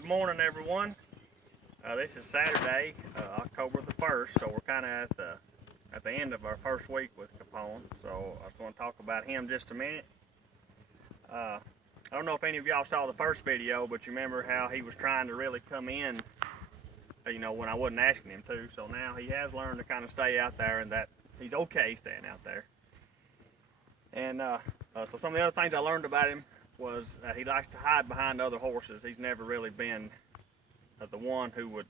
Good morning, everyone. This is Saturday, October the 1st, so we're kind of at the end of our first week with Capone. So I was going to talk about him just a minute. I don't know if any of y'all saw the first video, but you remember how he was trying to really come in, when I wasn't asking him to. So now he has learned to kind of stay out there, and that he's okay staying out there. And so some of the other things I learned about him was he likes to hide behind other horses. He's never really been the one who would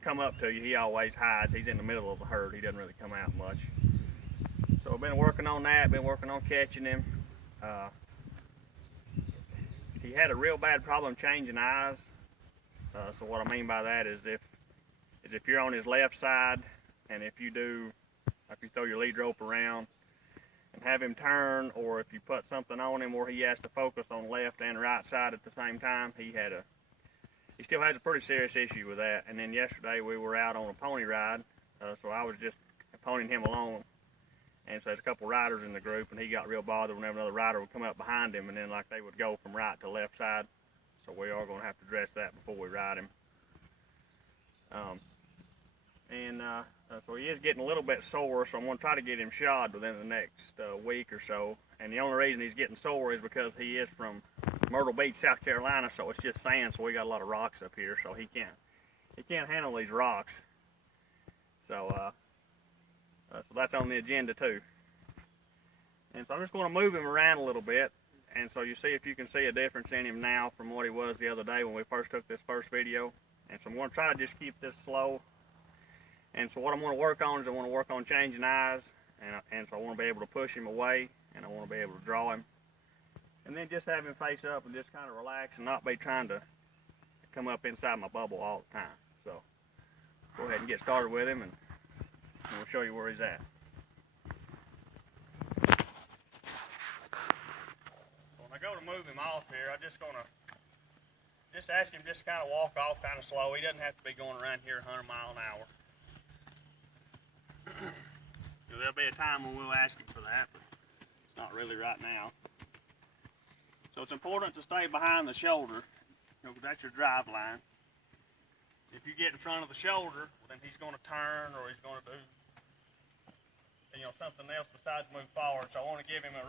come up to you. He always hides. He's in the middle of the herd. He doesn't really come out much. So I've been working on that. Been working on catching him. He had a real bad problem changing eyes. So what I mean by that is if you're on his left side, and if you throw your lead rope around and have him turn, or if you put something on him where he has to focus on left and right side at the same time, he still has a pretty serious issue with that. And then yesterday we were out on a pony ride, so I was just ponying him along, and so there's a couple riders in the group, and he got real bothered whenever another rider would come up behind him, and then like they would go from right to left side. So we are going to have to address that before we ride him. So he is getting a little bit sore, so I'm going to try to get him shod within the next week or so. And the only reason he's getting sore is because he is from Myrtle Beach, South Carolina, so it's just sand, so we got a lot of rocks up here, so he can't handle these rocks. So that's on the agenda too. And so I'm just going to move him around a little bit, and so you see if you can see a difference in him now from what he was the other day when we first took this first video. And so I'm going to try to just keep this slow. And so what I'm going to work on is I want to work on changing eyes, and so I want to be able to push him away, and I want to be able to draw him. And then just have him face up and just kind of relax and not be trying to come up inside my bubble all the time. So go ahead and get started with him, and we'll show you where he's at. When I go to move him off here, I'm just going to ask him just kind of walk off kind of slow. He doesn't have to be going around here 100 miles an hour. There'll be a time when we'll ask him for that, but it's not really right now. So it's important to stay behind the shoulder, because that's your drive line. If you get in front of the shoulder, well, then he's going to turn, or he's going to do something else besides move forward. So I want to give him a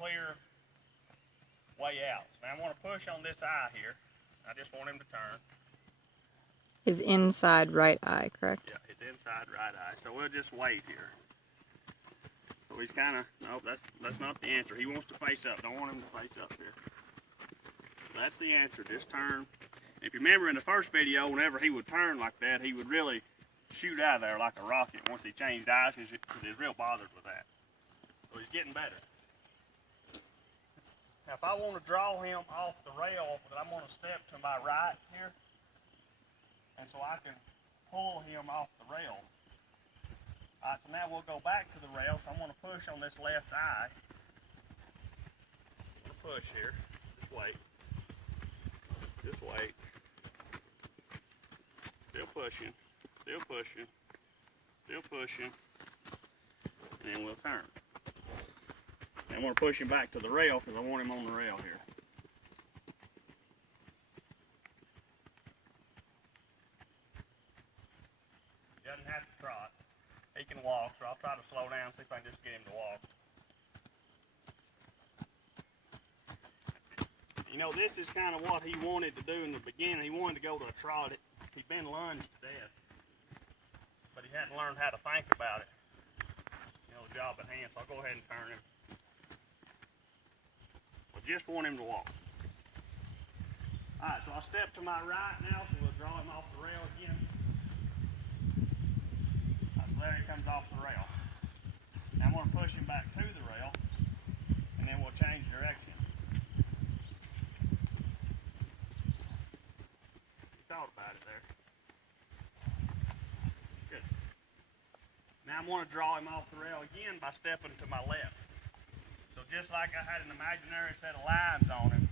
clear way out. Now I want to push on this eye here. I just want him to turn. His inside right eye, correct? Yeah, his inside right eye. So we'll just wait here. So he's kind of, nope, that's not the answer. He wants to face up. Don't want him to face up here. So that's the answer. Just turn. If you remember in the first video, whenever he would turn like that, he would really shoot out of there like a rocket once he changed eyes, because he's real bothered with that. So he's getting better. Now if I want to draw him off the rail, then I'm going to step to my right here, and so I can pull him off the rail. All right, so now we'll go back to the rail, so I'm going to push on this left eye. I'm going to push here. Just wait. Just wait. Still pushing. Still pushing. Still pushing. And then we'll turn. And I'm going to push him back to the rail because I want him on the rail here. He doesn't have to trot. He can walk, so I'll try to slow down, see if I can just get him to walk. This is kind of what he wanted to do in the beginning. He wanted to go to a trot. He'd been lunged to death, but he hadn't learned how to think about it. The job at hand, so I'll go ahead and turn him. I just want him to walk. Alright, so I'll step to my right now, so we'll draw him off the rail again. There he comes off the rail. Now I'm going to push him back to the rail, and then we'll change direction. You thought about it there. Good. Now I'm going to draw him off the rail again by stepping to my left. So just like I had an imaginary set of lines on him,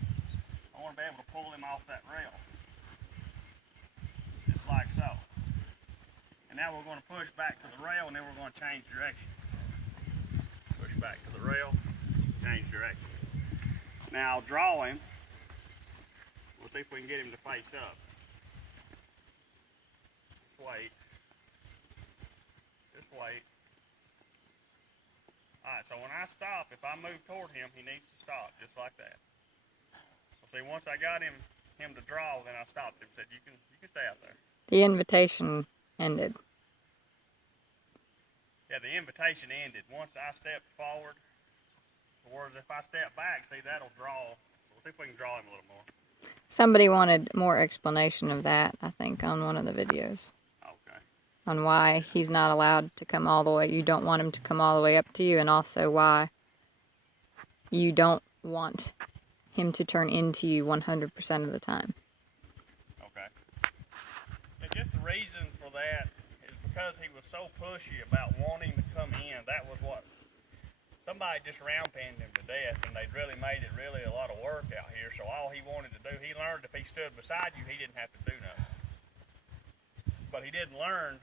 I want to be able to pull him off that rail. Just like so. And now we're going to push back to the rail, and then we're going to change direction. Push back to the rail, change direction. Now I'll draw him We'll see if we can get him to face up. Just wait. Just wait. Alright, so when I stop, if I move toward him, he needs to stop, just like that. Well, see, once I got him to draw, then I stopped him. Said, you can stay out there. The invitation ended. Yeah, the invitation ended. Once I stepped forward, whereas if I step back, see, that'll draw. We'll see if we can draw him a little more. Somebody wanted more explanation of that, I think, on one of the videos. Okay. On why he's not allowed to come all the way. You don't want him to come all the way up to you, and also why you don't want him to turn into you 100% of the time. Okay. And just the reason for that is because he was so pushy about wanting to come in. That was what somebody just round pinned him to death, and they'd really made it really a lot of work out here. So all he wanted to do, he learned if he stood beside you, he didn't have to do nothing. But he didn't learn,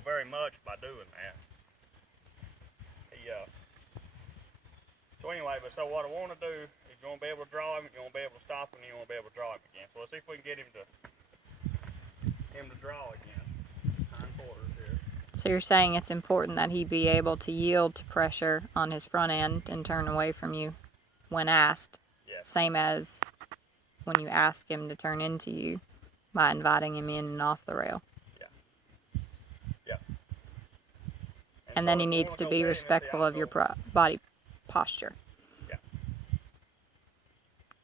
very much by doing that. So anyway, so what I want to do is you're going to be able to draw him, you're going to be able to stop him, and you're going to be able to draw him again. So let's see if we can get him to draw again. Hindquarters here. So you're saying it's important that he be able to yield to pressure on his front end and turn away from you when asked. Yes. Same Same as when you ask him to turn into you by inviting him in and off the rail. Yeah. And so then he if we needs wanna to go be get him, respectful of your body posture. Yeah.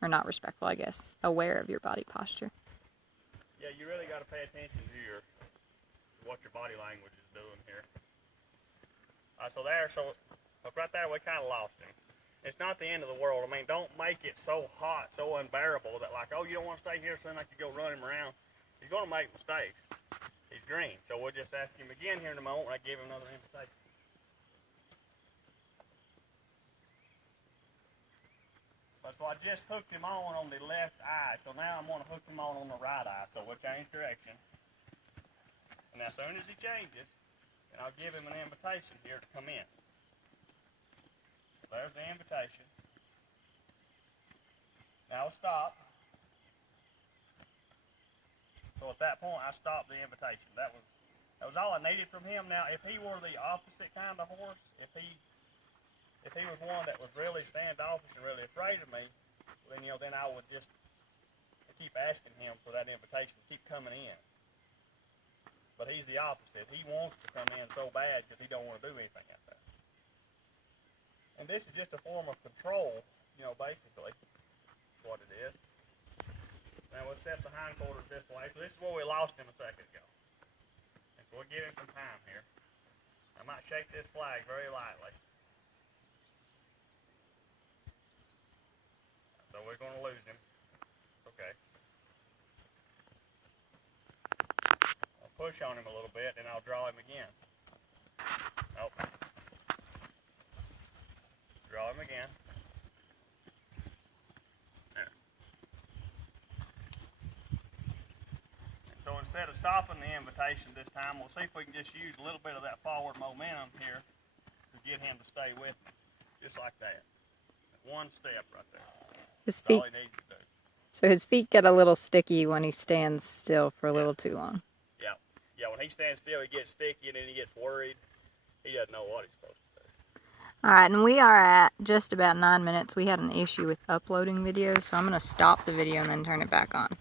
Or not respectful, I guess. Aware of your body posture. Yeah, you really got to pay attention to what your body language is doing here. So right there, we kind of lost him. It's not the end of the world. I mean, don't make it so hot, so unbearable that like, oh, you don't want to stay here, so then I could go run him around. He's going to make mistakes. He's green, so we'll just ask him again here in a moment when I give him another invitation. So I just hooked him on the left eye, so now I'm going to hook him on the right eye, so we'll change direction. And as soon as he changes, then I'll give him an invitation here to come in. There's the invitation. Now stop. So at that point, I stopped the invitation. That was all I needed from him. Now, if he were the opposite kind of horse, if he was one that was really standoffish and really afraid of me, then I would just keep asking him for that invitation, keep coming in. But he's the opposite. He wants to come in so bad because he don't want to do anything like that. And this is just a form of control, basically, what it is. Now we'll step the hindquarters this way. So this is where we lost him a second ago. And so we'll give him some time here. I might shake this flag very lightly. So we're going to lose him. Okay. I'll push on him a little bit, and I'll draw him again. Nope. Draw him again. There. And so instead of stopping the invitation this time, we'll see if we can just use a little bit of that forward momentum here to get him to stay with me. Just like that. One step right there. His That's all feet, he needs to do. so his feet get a little sticky when he stands still for a little too long. Yeah, when he stands still, he gets sticky and then he gets worried. He doesn't know what he's supposed to do. Alright, and we are at just about 9 minutes. We had an issue with uploading videos, so I'm going to stop the video and then turn it back on.